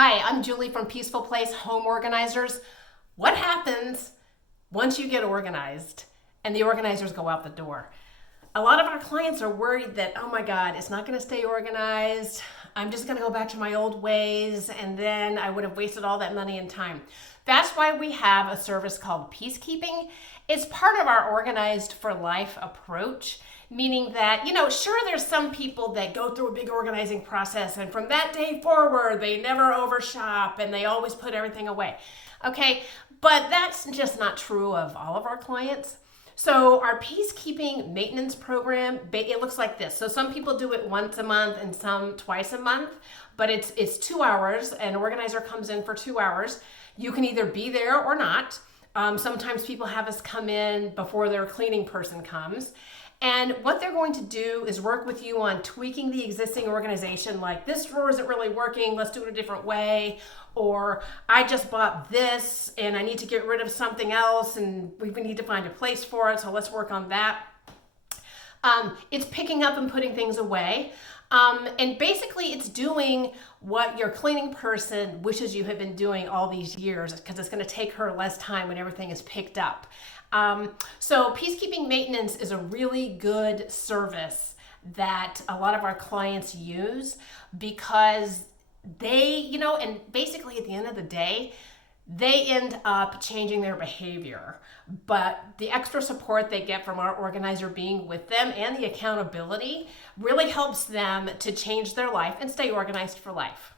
Hi, I'm Julie from Peaceful Place Home Organizers. What happens once you get organized and the organizers go out the door? A lot of our clients are worried that, oh my God, it's not going to stay organized. I'm just going to go back to my old ways, and then I would have wasted all that money and time. That's why we have a service called Peacekeeping. It's part of our Organized for Life approach, meaning that, sure, there's some people that go through a big organizing process, and from that day forward, they never overshop and they always put everything away. Okay, but that's just not true of all of our clients. So our peacekeeping maintenance program, it looks like this. So some people do it once a month and some twice a month, but it's 2 hours. An organizer comes in for 2 hours. You can either be there or not. Sometimes people have us come in before their cleaning person comes. And what they're going to do is work with you on tweaking the existing organization, like this drawer isn't really working, let's do it a different way. Or I just bought this and I need to get rid of something else and we need to find a place for it, so let's work on that. It's picking up and putting things away. And basically it's doing what your cleaning person wishes you had been doing all these years, because it's going to take her less time when everything is picked up. So peacekeeping maintenance is a really good service that a lot of our clients use because they, and basically at the end of the day, they end up changing their behavior. But the extra support they get from our organizer being with them and the accountability really helps them to change their life and stay organized for life.